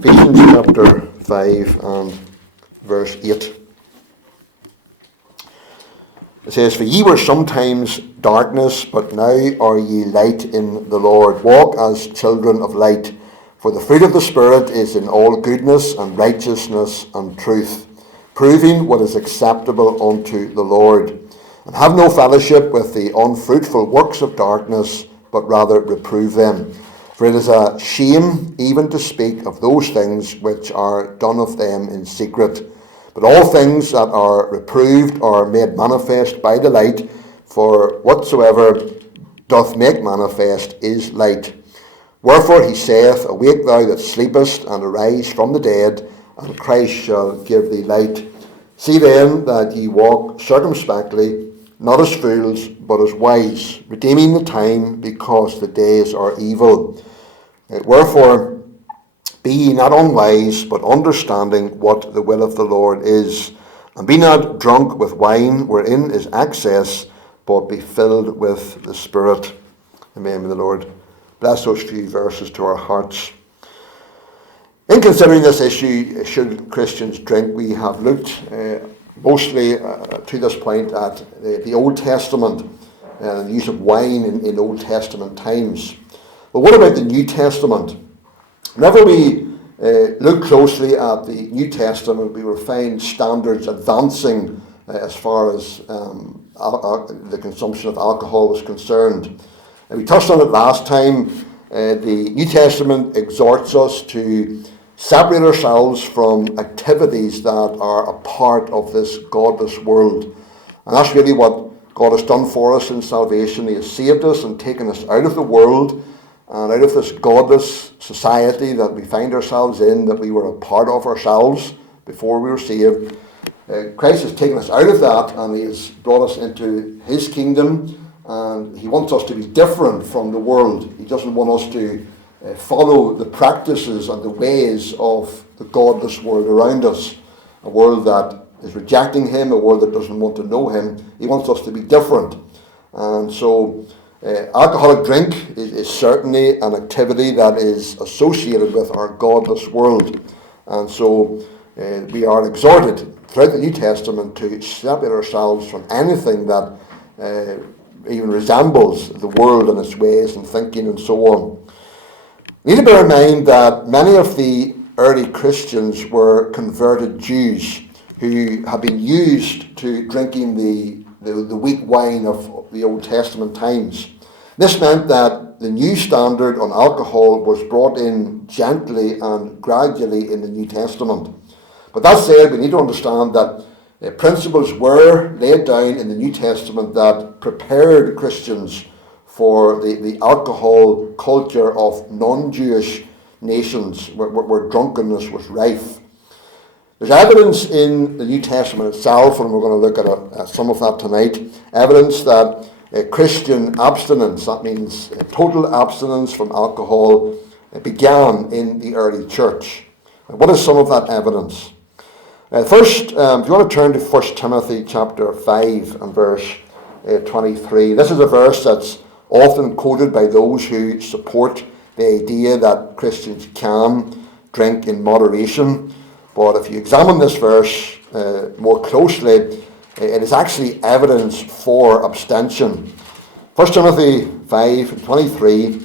Ephesians chapter 5 and verse 8. It says, "For ye were sometimes darkness, but now are ye light in the Lord. Walk as children of light. For the fruit of the Spirit is in all goodness and righteousness and truth, proving what is acceptable unto the Lord. And have no fellowship with the unfruitful works of darkness, but rather reprove them. For it is a shame even to speak of those things which are done of them in secret. But all things that are reproved are made manifest by the light, for whatsoever doth make manifest is light. Wherefore he saith, Awake thou that sleepest, and arise from the dead, and Christ shall give thee light. See then that ye walk circumspectly, not as fools, but as wise, redeeming the time, because the days are evil. Wherefore be ye not unwise, but understanding what the will of the Lord is. And be not drunk with wine, wherein is excess, but be filled with the Spirit." Amen. May the Lord bless those few verses to our hearts. In considering this issue, should Christians drink, we have looked mostly to this point at the Old Testament and the use of wine in Old Testament times. But what about the New Testament? Whenever we look closely at the New Testament, we will find standards advancing as far as the consumption of alcohol was concerned. And we touched on it last time. The New Testament exhorts us to separate ourselves from activities that are a part of this godless world. And that's really what God has done for us in salvation. He has saved us and taken us out of the world and out of this godless society that we find ourselves in, that we were a part of ourselves before we were saved. Christ has taken us out of that, and he has brought us into his kingdom, and he wants us to be different from the world. He doesn't want us to follow the practices and the ways of the godless world around us, a world that is rejecting him, a world that doesn't want to know him. He wants us to be different. And so alcoholic drink is certainly an activity that is associated with our godless world. And so we are exhorted throughout the New Testament to separate ourselves from anything that even resembles the world and its ways and thinking and so on. We need to bear in mind that many of the early Christians were converted Jews who had been used to drinking the weak wine of the Old Testament times. This meant that the new standard on alcohol was brought in gently and gradually in the New Testament. But that said, we need to understand that principles were laid down in the New Testament that prepared Christians for the alcohol culture of non-Jewish nations where drunkenness was rife. There's evidence in the New Testament itself, and we're going to look at some of that tonight, evidence that Christian abstinence, that means total abstinence from alcohol, began in the early church. What is some of that evidence? First, if you want to turn to 1 Timothy chapter 5 and verse 23. This is a verse that's often quoted by those who support the idea that Christians can drink in moderation. But if you examine this verse more closely, it is actually evidence for abstention. 1 Timothy 5 and 23,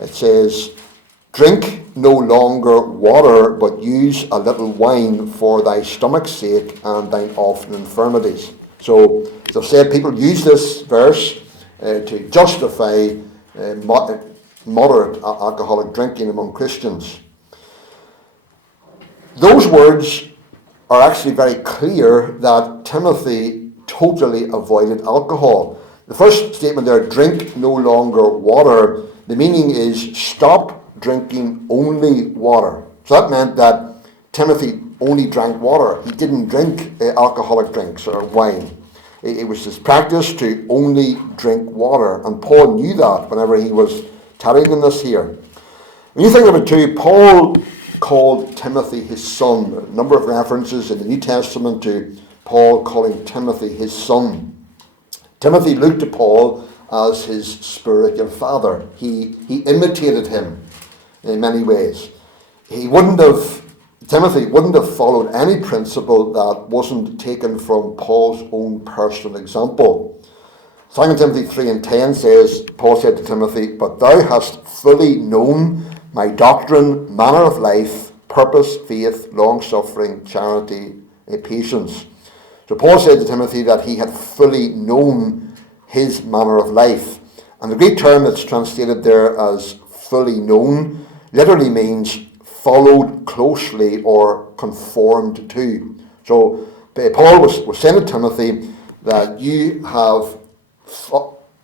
it says, "Drink no longer water, but use a little wine for thy stomach's sake and thine often infirmities." So, as I've said, people use this verse to justify moderate alcoholic drinking among Christians. Those words are actually very clear that Timothy totally avoided alcohol. The first statement there, drink no longer water, the meaning is stop drinking only water. So that meant that Timothy only drank water. He didn't drink alcoholic drinks or wine. It was his practice to only drink water. And Paul knew that whenever he was telling them this here. When you think of it too, Paul called Timothy his son. A number of references in the New Testament to Paul calling Timothy his son. Timothy looked to Paul as his spiritual father. He imitated him in many ways. Timothy wouldn't have followed any principle that wasn't taken from Paul's own personal example. 2 Timothy 3:10 says, Paul said to Timothy, "But thou hast fully known my doctrine, manner of life, purpose, faith, long-suffering, charity, patience." So Paul said to Timothy that he had fully known his manner of life. And the Greek term that's translated there as fully known literally means followed closely or conformed to. So Paul was saying to Timothy that you have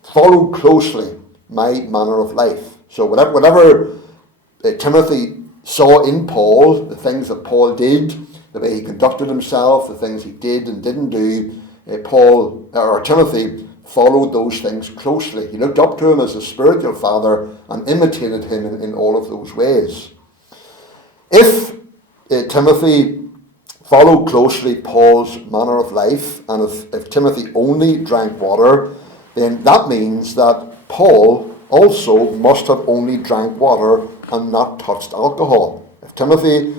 followed closely my manner of life. So whatever Timothy saw in Paul, the things that Paul did, the way he conducted himself, the things he did and didn't do, Timothy followed those things closely. He looked up to him as a spiritual father and imitated him in all of those ways. If Timothy followed closely Paul's manner of life, and if Timothy only drank water, then that means that Paul also must have only drank water and not touched alcohol. If Timothy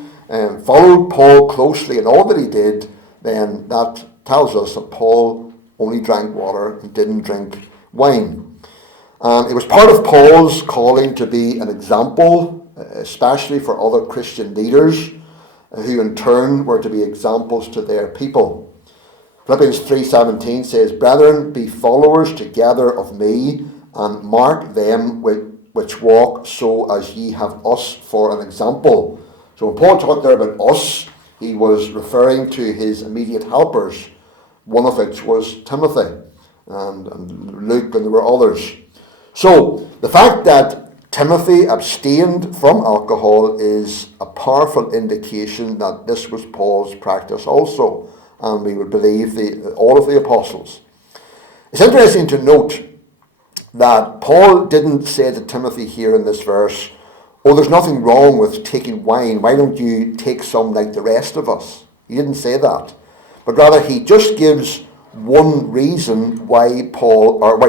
followed Paul closely in all that he did, then that tells us that Paul only drank water and didn't drink wine. And it was part of Paul's calling to be an example, especially for other Christian leaders, who in turn were to be examples to their people. Philippians 3:17 says, "Brethren, be followers together of me, and mark them which walk so as ye have us for an example." So when Paul talked there about us, he was referring to his immediate helpers, one of which was Timothy and Luke, and there were others. So the fact that Timothy abstained from alcohol is a powerful indication that this was Paul's practice also, and we would believe all of the apostles. It's interesting to note that Paul didn't say to Timothy here in this verse, "Oh, there's nothing wrong with taking wine. Why don't you take some like the rest of us?" He didn't say that. But rather he just gives one reason why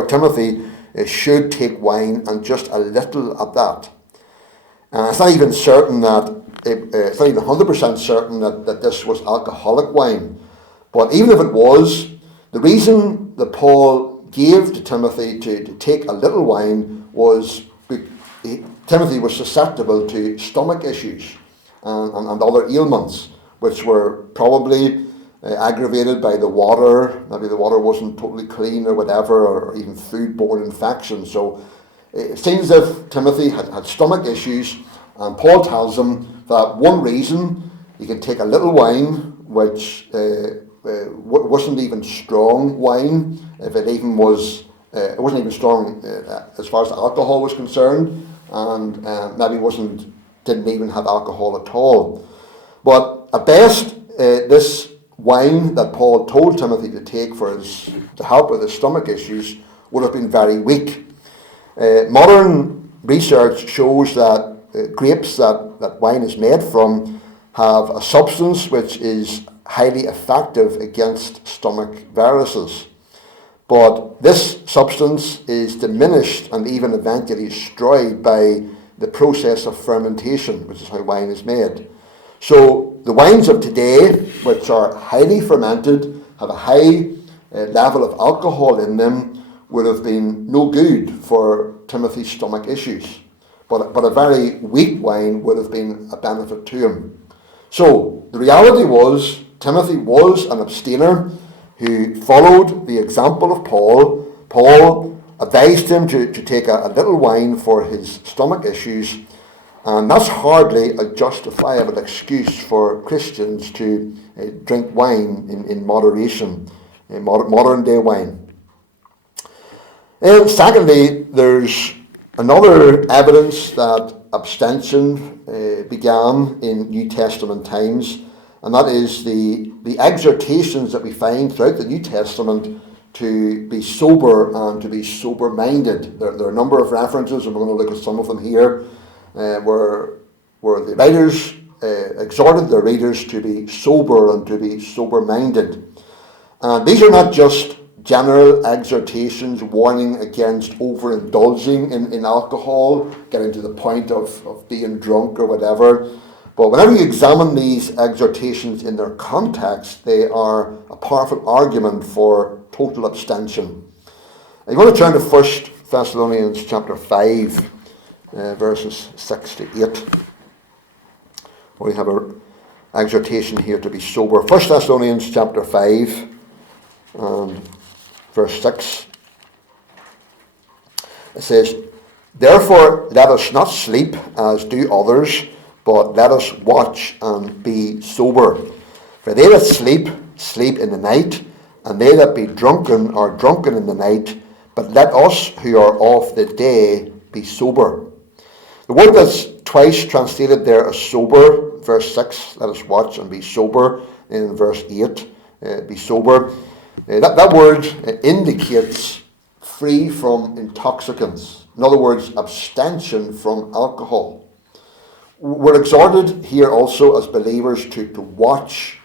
Timothy should take wine, and just a little at that. It's not even certain it's not even 100% certain that this was alcoholic wine. But even if it was, the reason that Paul gave to Timothy to take a little wine was Timothy was susceptible to stomach issues and other ailments, which were probably aggravated by the water. Maybe the water wasn't totally clean or whatever, or even foodborne infections. So it seems as if Timothy had stomach issues, and Paul tells him that one reason he can take a little wine, which wasn't even strong wine, if it even was, it wasn't even strong as far as the alcohol was concerned, and maybe didn't even have alcohol at all. But at best, this wine that Paul told Timothy to take to help with his stomach issues would have been very weak. Modern research shows that grapes that wine is made from have a substance which is highly effective against stomach viruses. But this substance is diminished and even eventually destroyed by the process of fermentation, which is how wine is made. So the wines of today, which are highly fermented, have a high level of alcohol in them, would have been no good for Timothy's stomach issues. But a very weak wine would have been a benefit to him. So the reality was, Timothy was an abstainer who followed the example of Paul. Paul advised him to take a little wine for his stomach issues, and that's hardly a justifiable excuse for Christians to drink wine in moderation, modern day wine. And secondly, there's another evidence that abstention began in New Testament times, and that is the exhortations that we find throughout the New Testament to be sober and to be sober-minded. There are a number of references, and we're going to look at some of them here, where the writers exhorted their readers to be sober and to be sober-minded. And these are not just general exhortations warning against overindulging in alcohol, getting to the point of being drunk or whatever, But whenever you examine these exhortations in their context, they are a powerful argument for total abstention. I'm going to turn to 1 Thessalonians chapter 5, verses 6 to 8. We have an exhortation here to be sober. 1 Thessalonians chapter 5 and verse 6. It says, "Therefore let us not sleep as do others, but let us watch and be sober. For they that sleep, sleep in the night, and they that be drunken are drunken in the night. But let us who are of the day be sober." The word that's twice translated there as sober, verse 6, let us watch and be sober. In verse 8, be sober. That word indicates free from intoxicants. In other words, abstention from alcohol. We're exhorted here also as believers to watch.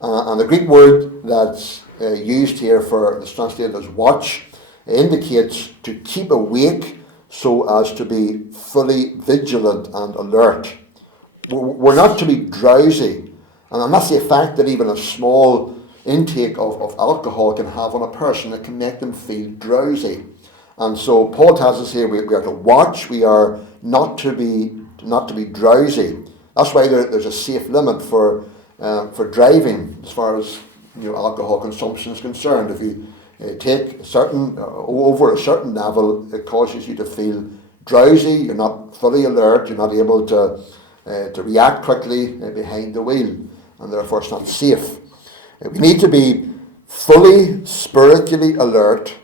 And the Greek word that's used here for that's translated as watch indicates to keep awake so as to be fully vigilant and alert. We're not to be drowsy. And that's the effect that even a small intake of alcohol can have on a person. It can make them feel drowsy. And so Paul tells us here we are to watch. We are not to be drowsy. That's why there's a safe limit for driving as far as alcohol consumption is concerned. If you take over a certain level, it causes you to feel drowsy. You're not fully alert. You're not able to react quickly behind the wheel, and therefore it's not safe. We need to be fully spiritually alert.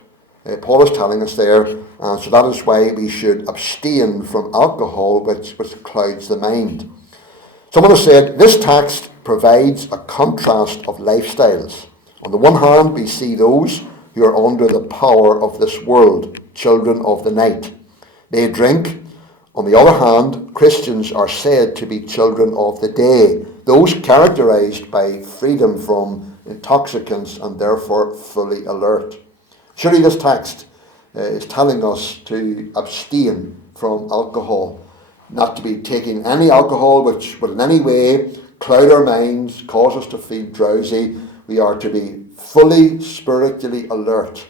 Paul is telling us there, and so that is why we should abstain from alcohol, which clouds the mind. Someone has said, this text provides a contrast of lifestyles. On the one hand, we see those who are under the power of this world, children of the night. They drink. On the other hand, Christians are said to be children of the day, those characterized by freedom from intoxicants and therefore fully alert. Surely this text is telling us to abstain from alcohol, not to be taking any alcohol which would in any way cloud our minds, cause us to feel drowsy. We are to be fully spiritually alert.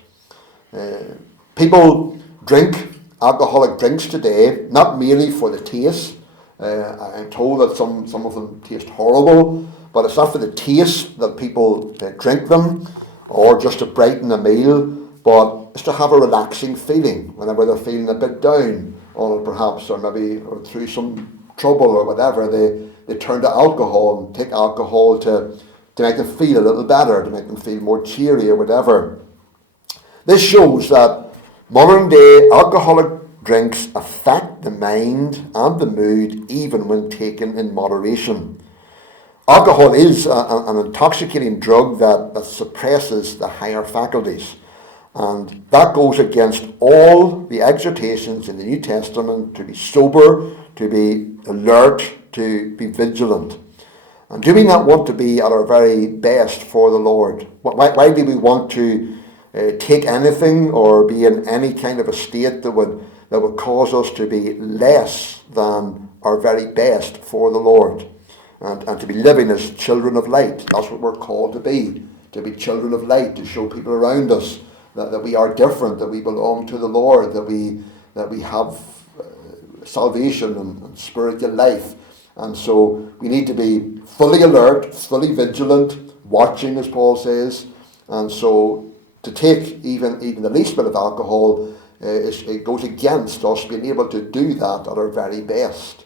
People drink alcoholic drinks today, not merely for the taste. I'm told that some of them taste horrible, but it's not for the taste that people drink them or just to brighten a meal, but it's to have a relaxing feeling whenever they're feeling a bit down on it perhaps, or maybe through some trouble or whatever. They turn to alcohol and take alcohol to make them feel a little better, to make them feel more cheery or whatever. This shows that modern day alcoholic drinks affect the mind and the mood even when taken in moderation. Alcohol is an intoxicating drug that suppresses the higher faculties. And that goes against all the exhortations in the New Testament to be sober, to be alert, to be vigilant. And do we not want to be at our very best for the Lord? Why do we want to take anything or be in any kind of a state that would cause us to be less than our very best for the Lord? And to be living as children of light. That's what we're called to be children of light, to show people around us that we are different, that we belong to the Lord, that we have salvation and spiritual life. And so we need to be fully alert, fully vigilant, watching, as Paul says. And so to take even the least bit of alcohol, it goes against us being able to do that at our very best.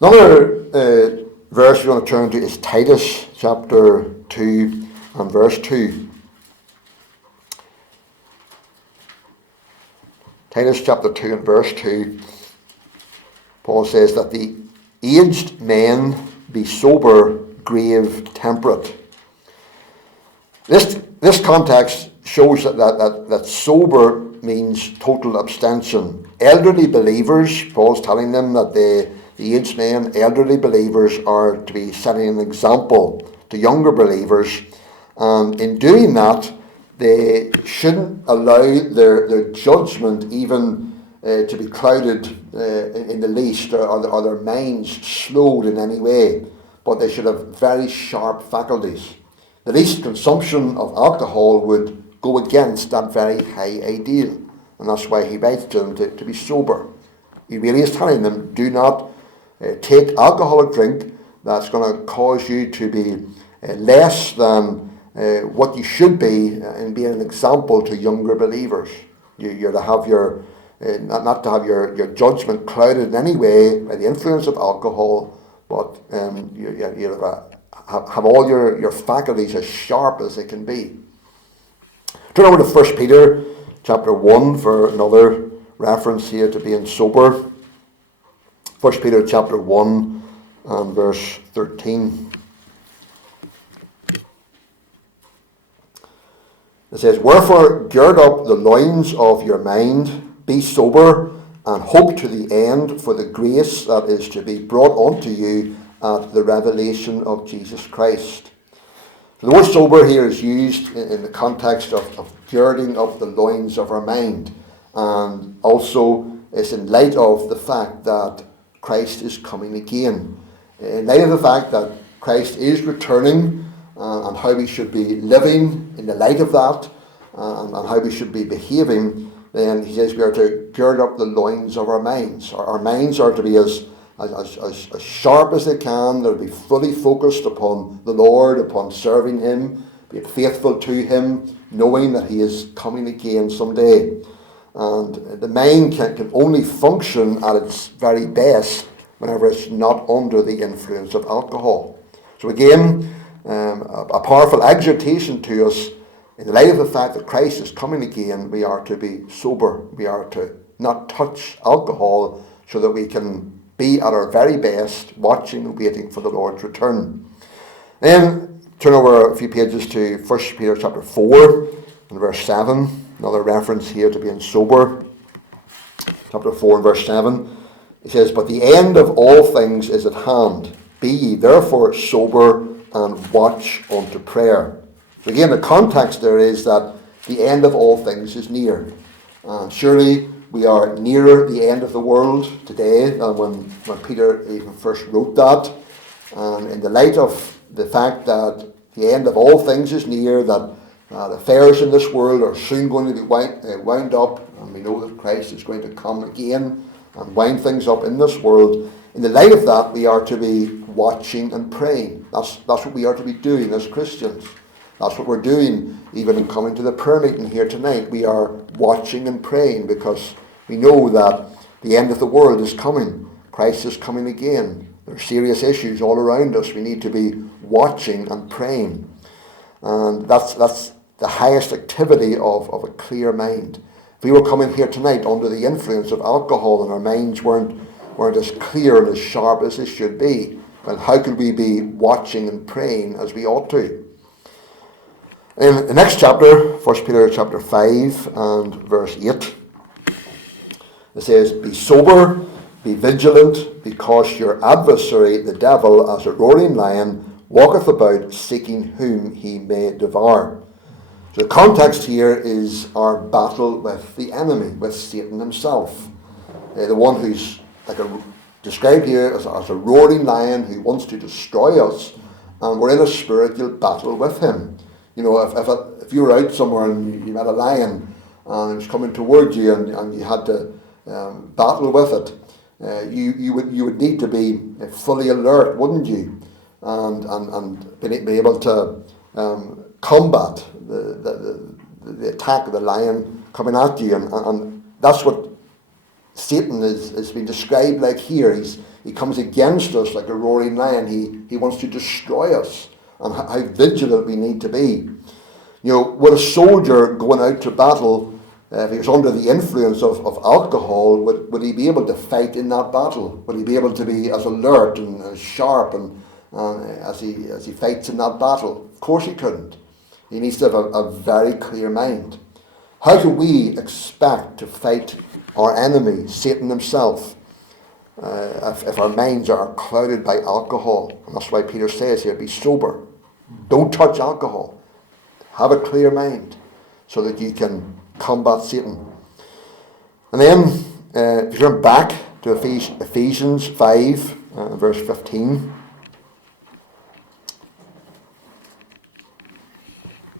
Another verse we want to turn to is Titus chapter 2 and verse 2. Titus chapter 2 and verse 2, Paul says that the aged men be sober, grave, temperate. This context shows that sober means total abstention. Elderly believers, Paul's telling them that the aged men, elderly believers, are to be setting an example to younger believers. And in doing that, they shouldn't allow their judgment even to be clouded in the least, or their minds slowed in any way, but they should have very sharp faculties. The least consumption of alcohol would go against that very high ideal, and that's why he writes to them to be sober. He really is telling them, do not take alcoholic drink that's going to cause you to be less than what you should be and be an example to younger believers. You're to have your not to have your judgment clouded in any way by the influence of alcohol, but you have all your faculties as sharp as they can be. Turn over to 1 Peter chapter 1 for another reference here to being sober. 1 Peter chapter 1 and verse 13. It says, "Wherefore gird up the loins of your mind, be sober, and hope to the end for the grace that is to be brought unto you at the revelation of Jesus Christ." So the word sober here is used in the context of girding up the loins of our mind, and also it's in light of the fact that Christ is coming again. In light of the fact that Christ is returning, and how we should be living in the light of that, and how we should be behaving, then he says we are to gird up the loins of our minds. Our minds are to be as sharp as they can. They'll be fully focused upon the Lord, upon serving him, being faithful to him, knowing that he is coming again someday. And the mind can only function at its very best whenever it's not under the influence of alcohol. So again, a powerful exhortation to us in the light of the fact that Christ is coming again. We are to be sober. We are to not touch alcohol so that we can be at our very best, watching and waiting for the Lord's return. Then turn over a few pages to 1 Peter chapter 4 and verse 7. Another reference here to being sober. Chapter 4 and verse 7. It says, "But the end of all things is at hand. Be ye therefore sober and watch unto prayer." So again, the context there is that the end of all things is near. And surely we are nearer the end of the world today than when Peter even first wrote that. And in the light of the fact that the end of all things is near, that affairs in this world are soon going to be wound up, and we know that Christ is going to come again and wind things up in this world. In the light of that, we are to be watching and praying. That's what we are to be doing as Christians. That's what we're doing even in coming to the prayer meeting here tonight. We are watching and praying because we know that the end of the world is coming. Christ is coming again. There are serious issues all around us. We need to be watching and praying. And that's the highest activity of a clear mind. If we were coming here tonight under the influence of alcohol and our minds weren't as clear and as sharp as they should be, well, how could we be watching and praying as we ought to? In the next chapter, 1 Peter chapter 5 and verse 8, it says, "Be sober, be vigilant, because your adversary, the devil, as a roaring lion, walketh about, seeking whom he may devour." So the context here is our battle with the enemy, with Satan himself. The one who's described here as a roaring lion who wants to destroy us, and we're in a spiritual battle with him. You know, if you were out somewhere and you met a lion and it was coming towards you and you had to battle with it, you would need to be fully alert, wouldn't you? And be able to combat the attack of the lion coming at you, and that's what Satan has been described like here. He comes against us like a roaring lion. He wants to destroy us, and how vigilant we need to be. You know, would a soldier going out to battle, if he was under the influence of alcohol, would he be able to fight in that battle? Would he be able to be as alert and as sharp and as he fights in that battle? Of course he couldn't. He needs to have a very clear mind. How can we expect to fight our enemy, Satan himself, if our minds are clouded by alcohol? And that's why Peter says here, be sober. Don't touch alcohol. Have a clear mind so that you can combat Satan. And then if you turn back to Ephesians 5, verse 15.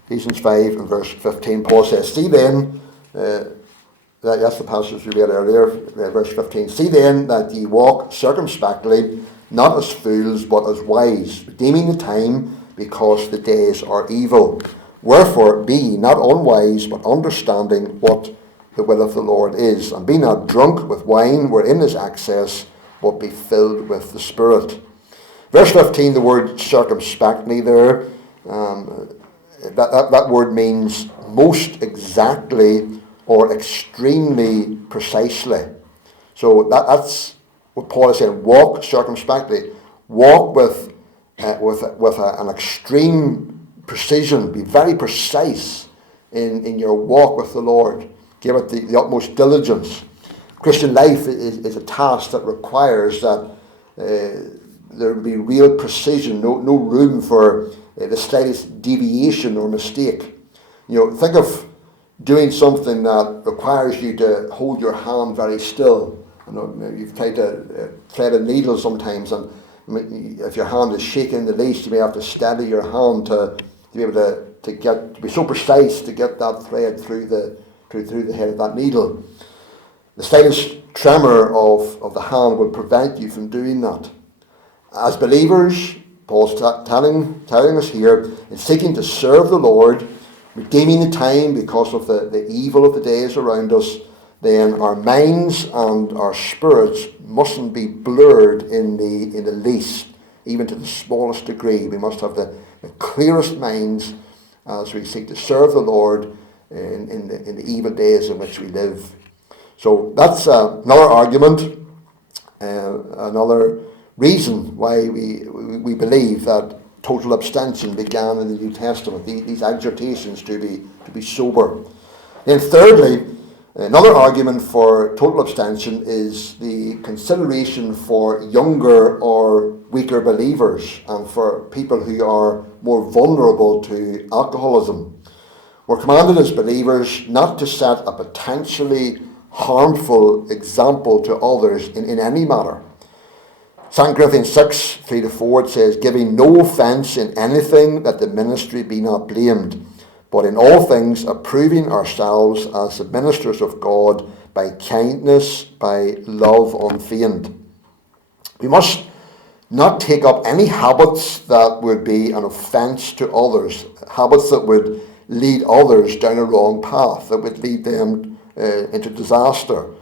Ephesians 5 and verse 15, Paul says, see then, that's the passage we read earlier, verse 15. See then that ye walk circumspectly, not as fools, but as wise, redeeming the time, because the days are evil. Wherefore be ye not unwise, but understanding what the will of the Lord is. And be not drunk with wine, wherein is excess, but be filled with the Spirit. Verse 15, the word circumspectly there, that word means most exactly or extremely precisely. So that's what Paul is saying. Walk circumspectly. Walk with an extreme precision. Be very precise in your walk with the Lord. Give it the utmost diligence. Christian life is a task that requires that there be real precision, no room for the slightest deviation or mistake. Think of doing something that requires you to hold your hand very still. You've tried to thread a needle sometimes, and if your hand is shaking the least, you may have to steady your hand to be able to be so precise to get that thread through the head of that needle. The slightest tremor of the hand will prevent you from doing that. As believers, Paul's telling us here, in seeking to serve the Lord, redeeming the time because of the evil of the days around us, then our minds and our spirits mustn't be blurred in the least, even to the smallest degree. We must have the clearest minds as we seek to serve the Lord in the evil days in which we live. So that's another argument, another reason why we believe that total abstention began in the New Testament. These exhortations to be sober. Then thirdly, another argument for total abstention is the consideration for younger or weaker believers and for people who are more vulnerable to alcoholism. We're commanded as believers not to set a potentially harmful example to others in any matter. 2 Corinthians 6, 3-4, it says, giving no offence in anything, that the ministry be not blamed, but in all things approving ourselves as the ministers of God by kindness, by love unfeigned. We must not take up any habits that would be an offence to others, habits that would lead others down a wrong path, that would lead them into disaster.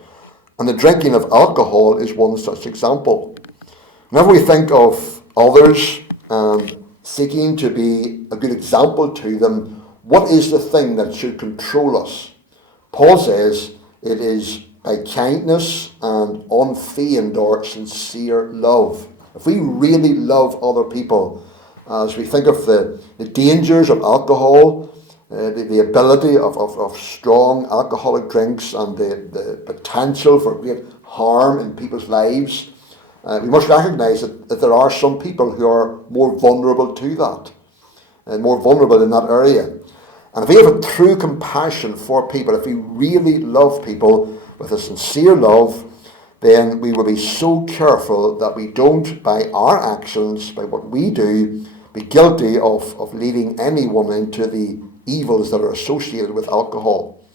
And the drinking of alcohol is one such example. Whenever we think of others and seeking to be a good example to them, what is the thing that should control us? Paul says it is by kindness and unfeigned or sincere love. If we really love other people, as we think of the dangers of alcohol, the ability of strong alcoholic drinks and the potential for great harm in people's lives, we must recognise that there are some people who are more vulnerable to that, and more vulnerable in that area. And if we have a true compassion for people, if we really love people with a sincere love, then we will be so careful that we don't, by our actions, by what we do, be guilty of leading anyone into the evils that are associated with alcohol.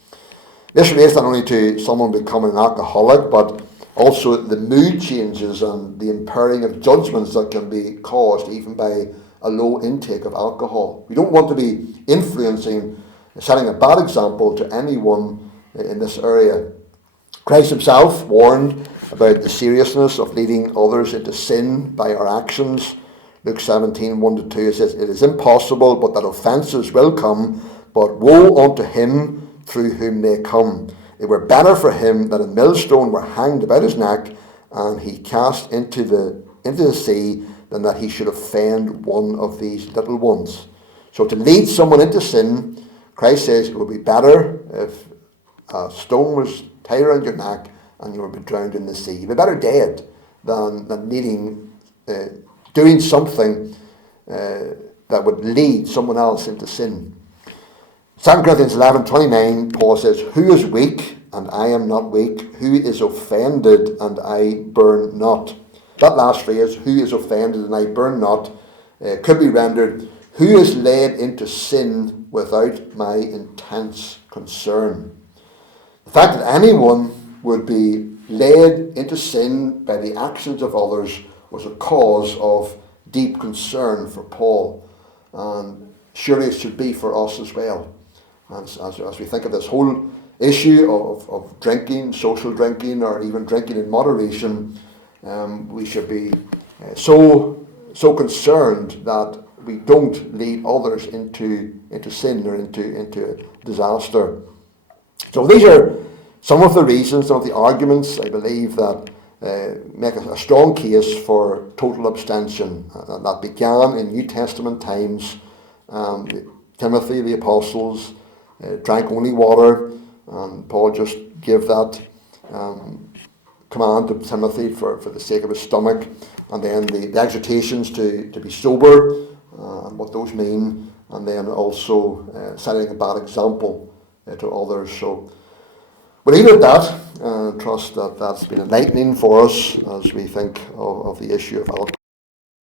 This relates not only to someone becoming an alcoholic, but also the mood changes and the impairing of judgments that can be caused even by a low intake of alcohol. We don't want to be influencing, setting a bad example to anyone in this area. Christ himself warned about the seriousness of leading others into sin by our actions. Luke 17, 1-2, it says, it is impossible but that offences will come, but woe unto him through whom they come. It were better for him that a millstone were hanged about his neck, and he cast into the sea, than that he should offend one of these little ones. So to lead someone into sin, Christ says it would be better if a stone was tied around your neck and you would be drowned in the sea. You'd be better dead than doing something that would lead someone else into sin. 2 Corinthians 11:29, Paul says, who is weak and I am not weak? Who is offended, and I burn not? That last phrase, who is offended, and I burn not, could be rendered, who is led into sin without my intense concern? The fact that anyone would be led into sin by the actions of others was a cause of deep concern for Paul, and surely it should be for us as well. And as we think of this whole issue of drinking, social drinking, or even drinking in moderation, we should be so concerned that we don't lead others into sin or into disaster. So these are some of the reasons, some of the arguments, I believe, that make a strong case for total abstention. That began in New Testament times. Timothy, the apostles, drank only water, and Paul just gave that command to Timothy for the sake of his stomach, and then the exhortations to be sober, and what those mean, and then also setting a bad example to others. So we'll leave it at that, and trust that that's been enlightening for us as we think of the issue of alcohol.